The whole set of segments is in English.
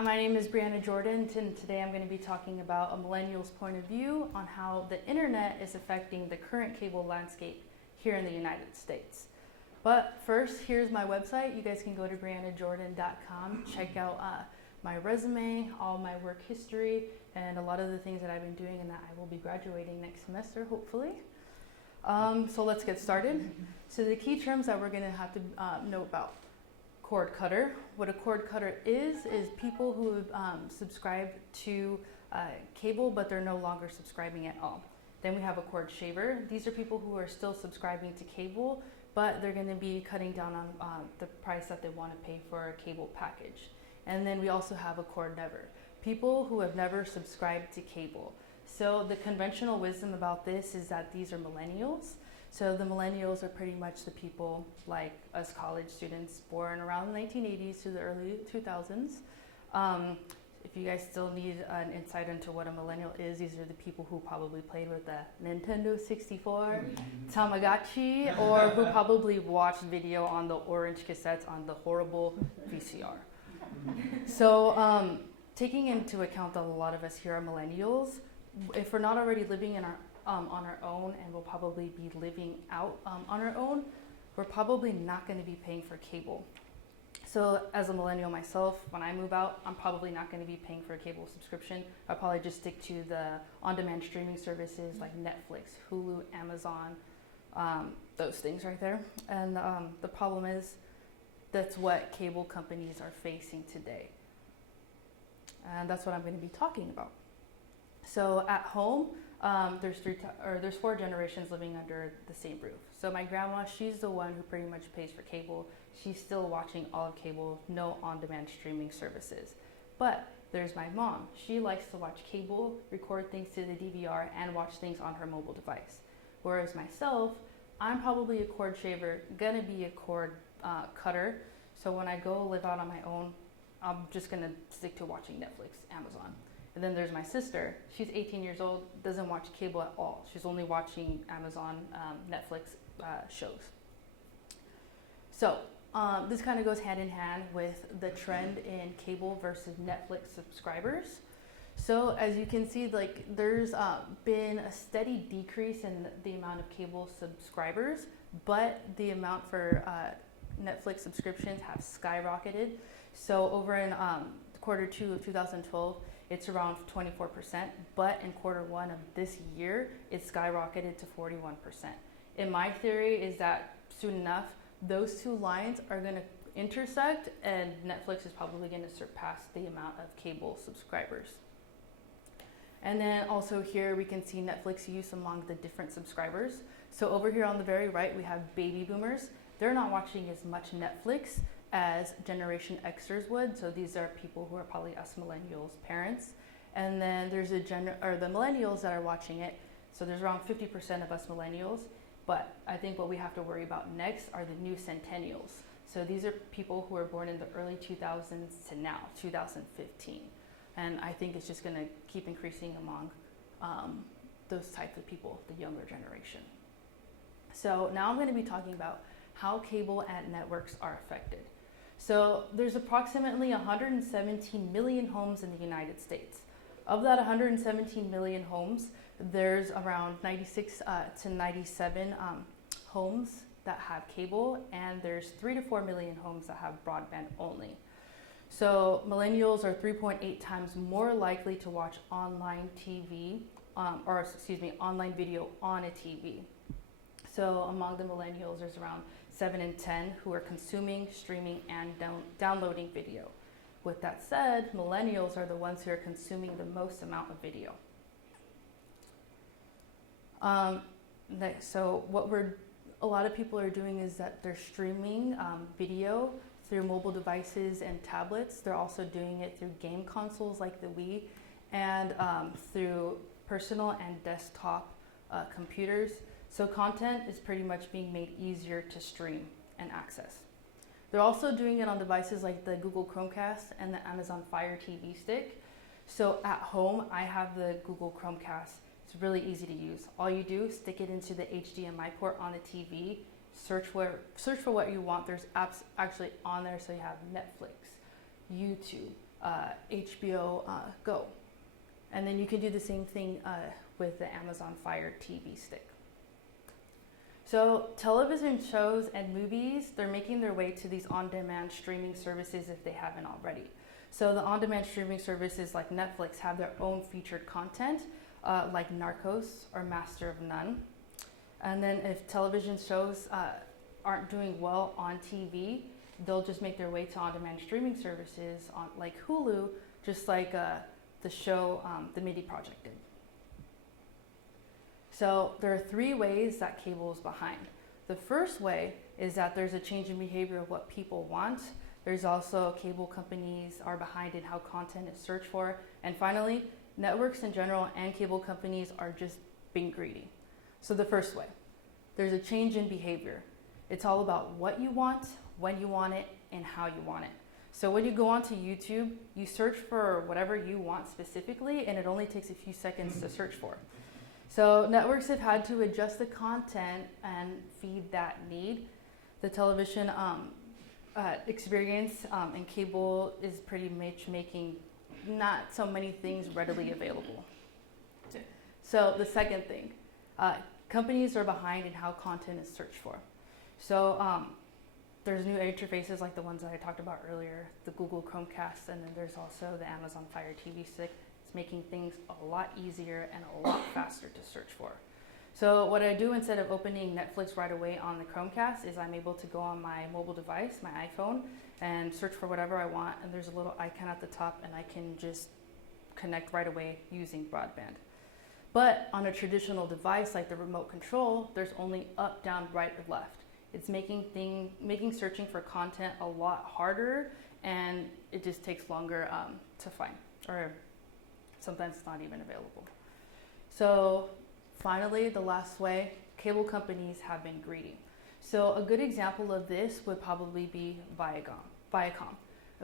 My name is Brieana Jordan, and today I'm going to be talking about a millennial's point of view on how the internet is affecting the current cable landscape here in the United States. But first, here's my website. You guys can go to brianajordan.com, check out my resume, all my work history, and a lot of the things that I've been doing and that I will be graduating next semester, hopefully. So let's get started. So the key terms that we're going to have to know about. Cord cutter. What a cord cutter is people who subscribe to cable, but they're no longer subscribing at all. Then we have a cord shaver. These are people who are still subscribing to cable, but they're going to be cutting down on the price that they want to pay for a cable package. And then we also have a cord never. People who have never subscribed to cable. So the conventional wisdom about this is that these are millennials. So the millennials are pretty much the people like us college students born around the 1980s to the early 2000s. If you guys still need an insight into what a millennial is, these are the people who probably played with the Nintendo 64, Tamagotchi, or who probably watched video on the orange cassettes on the horrible VCR. So taking into account that a lot of us here are millennials, if we're not already living in our on our own, and we'll probably be living out on our own, we're probably not going to be paying for cable. So as a millennial myself, when I move out, I'm probably not going to be paying for a cable subscription. I'll probably just stick to the on-demand streaming services like Netflix, Hulu, Amazon, those things right there. And the problem is that's what cable companies are facing today. And that's what I'm going to be talking about. So at home, there's four generations living under the same roof. So my grandma, she's the one who pretty much pays for cable. She's still watching all of cable, no on-demand streaming services. But there's my mom. She likes to watch cable, record things to the DVR, and watch things on her mobile device. Whereas myself, I'm probably a cord shaver, gonna be a cord cutter. So when I go live out on my own, I'm just gonna stick to watching Netflix, Amazon. And then there's my sister. She's 18 years old, doesn't watch cable at all. She's only watching Amazon, Netflix shows. So this kind of goes hand in hand with the trend in cable versus Netflix subscribers. So as you can see, like there's been a steady decrease in the amount of cable subscribers, but the amount for Netflix subscriptions have skyrocketed. So over in quarter 2 of 2012, it's around 24%, but in quarter 1 of this year, it skyrocketed to 41%. And my theory is that soon enough, those two lines are going to intersect, and Netflix is probably going to surpass the amount of cable subscribers. And then also here we can see Netflix use among the different subscribers. So over here on the very right, we have baby boomers. They're not watching as much Netflix as Generation Xers would. So these are people who are probably us millennials parents. And then there's the millennials that are watching it. So there's around 50% of us millennials. But I think what we have to worry about next are the new centennials. So these are people who are born in the early 2000s to now, 2015. And I think it's just gonna keep increasing among those types of people, the younger generation. So now I'm gonna be talking about how cable and networks are affected. So there's approximately 117 million homes in the United States. Of that 117 million homes, there's around 96 to 97 homes that have cable, and there's 3 to 4 million homes that have broadband only. So millennials are 3.8 times more likely to watch online online video on a TV. So among the millennials, there's around 7 in 10 who are consuming, streaming, and downloading video. With that said, millennials are the ones who are consuming the most amount of video. So what a lot of people are doing is that they're streaming video through mobile devices and tablets. They're also doing it through game consoles like the Wii, and through personal and desktop computers. So content is pretty much being made easier to stream and access. They're also doing it on devices like the Google Chromecast and the Amazon Fire TV stick. So at home, I have the Google Chromecast. It's really easy to use. All you do is stick it into the HDMI port on the TV, search for what you want. There's apps actually on there, so you have Netflix, YouTube, HBO Go. And then you can do the same thing with the Amazon Fire TV stick. So television shows and movies, they're making their way to these on-demand streaming services if they haven't already. So the on-demand streaming services like Netflix have their own featured content, like Narcos or Master of None. And then if television shows aren't doing well on TV, they'll just make their way to on-demand streaming services like Hulu, just like the show The Mindy Project did. So there are 3 ways that cable is behind. The first way is that there's a change in behavior of what people want. There's also cable companies are behind in how content is searched for. And finally, networks in general and cable companies are just being greedy. So the first way, there's a change in behavior. It's all about what you want, when you want it, and how you want it. So when you go onto YouTube, you search for whatever you want specifically, and it only takes a few seconds to search for. So networks have had to adjust the content and feed that need. The television experience and cable is pretty much making not so many things readily available. So the second thing, companies are behind in how content is searched for. So there's new interfaces like the ones that I talked about earlier, the Google Chromecast, and then there's also the Amazon Fire TV stick. It's making things a lot easier and a lot faster to search for. So what I do instead of opening Netflix right away on the Chromecast is I'm able to go on my mobile device, my iPhone, and search for whatever I want, and there's a little icon at the top and I can just connect right away using broadband. But on a traditional device like the remote control, there's only up, down, right, or left. It's making searching for content a lot harder, and it just takes longer to find, or sometimes it's not even available. So finally, the last way, cable companies have been greedy. So a good example of this would probably be Viacom.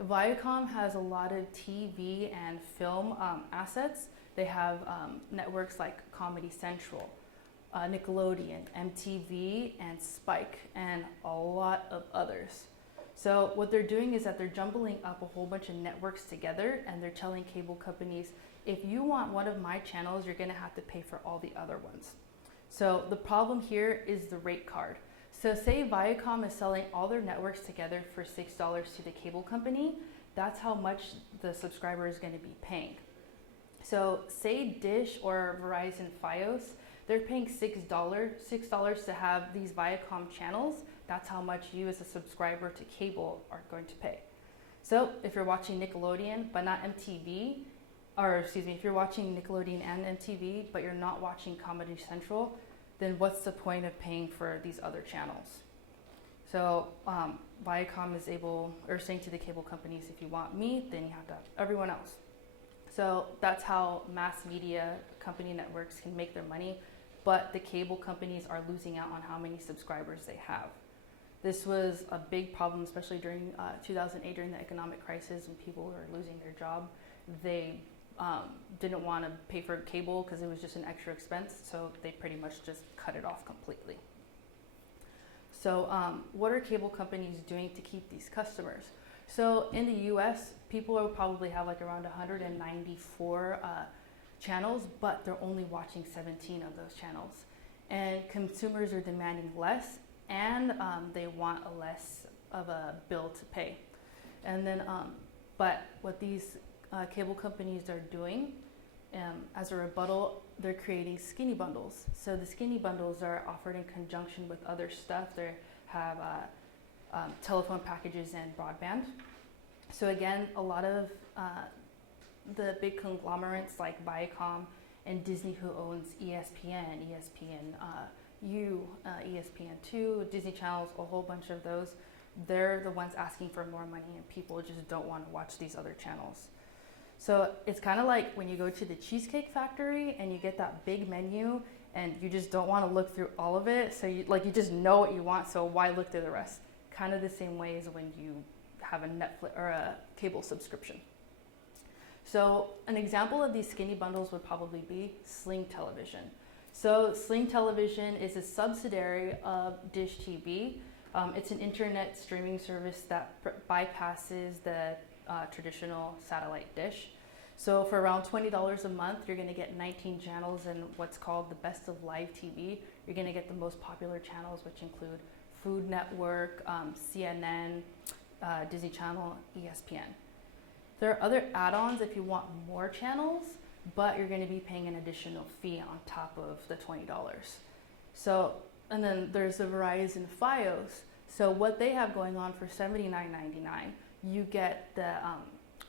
Viacom has a lot of TV and film assets. They have networks like Comedy Central, Nickelodeon, MTV, and Spike, and a lot of others. So what they're doing is that they're jumbling up a whole bunch of networks together, and they're telling cable companies, if you want one of my channels, you're gonna have to pay for all the other ones. So the problem here is the rate card. So say Viacom is selling all their networks together for $6 to the cable company, that's how much the subscriber is gonna be paying. So say Dish or Verizon Fios, they're paying $6 to have these Viacom channels. That's how much you as a subscriber to cable are going to pay. So if you're watching Nickelodeon but not MTV, if you're watching Nickelodeon and MTV but you're not watching Comedy Central, then what's the point of paying for these other channels? So Viacom is saying to the cable companies, if you want me, then you have to have everyone else. So that's how mass media company networks can make their money, but the cable companies are losing out on how many subscribers they have. This was a big problem, especially during 2008, during the economic crisis, when people were losing their job. They didn't want to pay for cable because it was just an extra expense, so they pretty much just cut it off completely. So what are cable companies doing to keep these customers? So in the US, people will probably have like around 194 channels, but they're only watching 17 of those channels. And consumers are demanding less, and they want a less of a bill to pay. And then, but what these cable companies are doing, as a rebuttal, they're creating skinny bundles. So the skinny bundles are offered in conjunction with other stuff. They have telephone packages and broadband. So again, a lot of the big conglomerates like Viacom and Disney, who owns ESPN, ESPN2, Disney Channels, a whole bunch of those, they're the ones asking for more money, and people just don't want to watch these other channels. So it's kind of like when you go to the Cheesecake Factory and you get that big menu and you just don't want to look through all of it. So you just know what you want, so why look through the rest? Kind of the same way as when you have a Netflix or a cable subscription. So an example of these skinny bundles would probably be Sling Television. So Sling Television is a subsidiary of Dish TV. It's an internet streaming service that bypasses the traditional satellite dish. So for around $20 a month, you're going to get 19 channels and what's called the best of live TV. You're going to get the most popular channels, which include Food Network, CNN, Disney Channel, ESPN. There are other add-ons if you want more channels, but you're going to be paying an additional fee on top of the $20. So, and then there's the Verizon Fios. So what they have going on for $79.99, you get the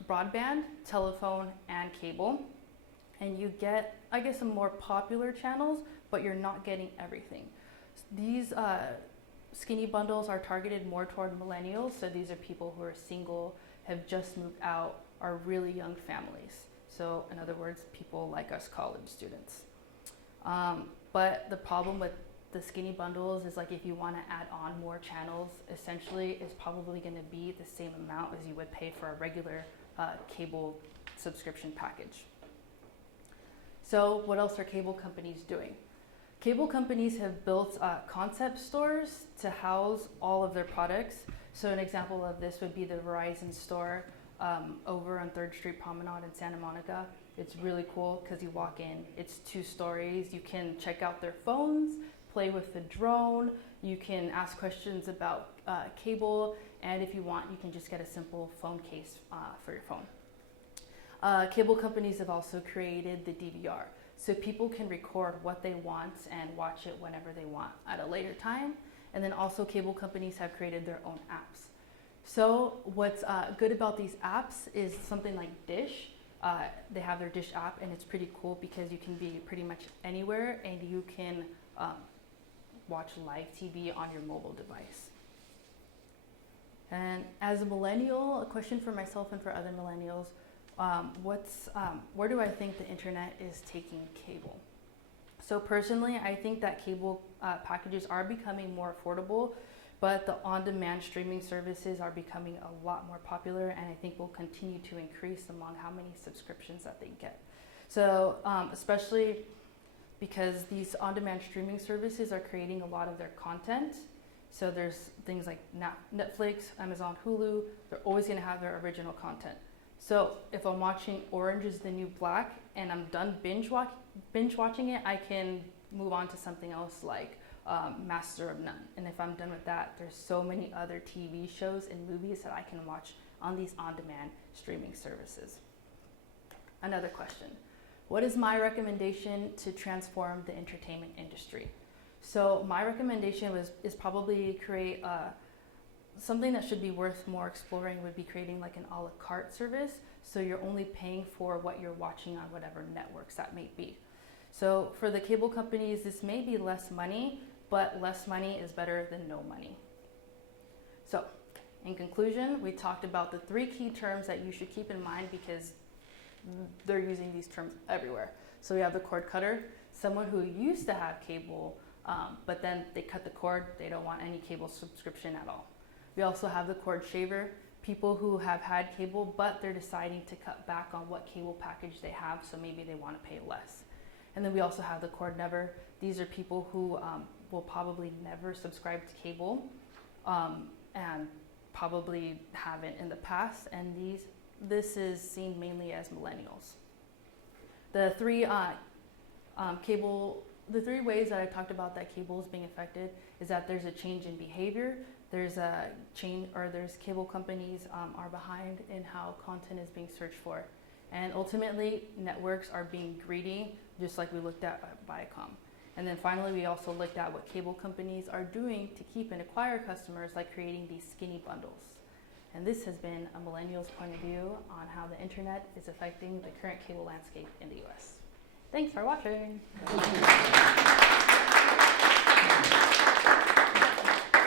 broadband, telephone, and cable, and you get, I guess, some more popular channels, but you're not getting everything. These skinny bundles are targeted more toward millennials, so these are people who are single, have just moved out, are really young families. So in other words, people like us college students. But the problem with the skinny bundles is like if you want to add on more channels, essentially it's probably going to be the same amount as you would pay for a regular cable subscription package. So what else are cable companies doing? Cable companies have built concept stores to house all of their products. So an example of this would be the Verizon store over on 3rd Street Promenade in Santa Monica. It's really cool because you walk in, it's 2 stories. You can check out their phones, play with the drone, you can ask questions about cable, and if you want, you can just get a simple phone case for your phone. Cable companies have also created the DVR. So people can record what they want and watch it whenever they want at a later time. And then also cable companies have created their own apps. So what's good about these apps is something like Dish. They have their Dish app, and it's pretty cool because you can be pretty much anywhere and you can watch live TV on your mobile device. And as a millennial, a question for myself and for other millennials, where do I think the internet is taking cable? So personally, I think that cable packages are becoming more affordable, but the on-demand streaming services are becoming a lot more popular, and I think will continue to increase among how many subscriptions that they get. So especially because these on-demand streaming services are creating a lot of their content. So there's things like Netflix, Amazon, Hulu, they're always gonna have their original content. So if I'm watching Orange is the New Black and I'm done binge watching it, I can move on to something else like Master of None. And if I'm done with that, there's so many other TV shows and movies that I can watch on these on-demand streaming services. Another question, what is my recommendation to transform the entertainment industry? So my recommendation is probably create something that should be worth more exploring would be creating like an a la carte service. So you're only paying for what you're watching on whatever networks that may be. So for the cable companies, this may be less money, but less money is better than no money. So in conclusion, we talked about the 3 key terms that you should keep in mind because they're using these terms everywhere. So we have the cord cutter, someone who used to have cable, but then they cut the cord, they don't want any cable subscription at all. We also have the cord shaver, people who have had cable, but they're deciding to cut back on what cable package they have, so maybe they want to pay less. And then we also have the cord never. These are people who will probably never subscribe to cable and probably haven't in the past, and this is seen mainly as millennials. The 3 ways that I talked about that cable is being affected is that there's a change in behavior, there's cable companies are behind in how content is being searched for. And ultimately, networks are being greedy, just like we looked at Viacom. And then finally, we also looked at what cable companies are doing to keep and acquire customers, like creating these skinny bundles. And this has been a millennial's point of view on how the internet is affecting the current cable landscape in the US. Thanks for watching.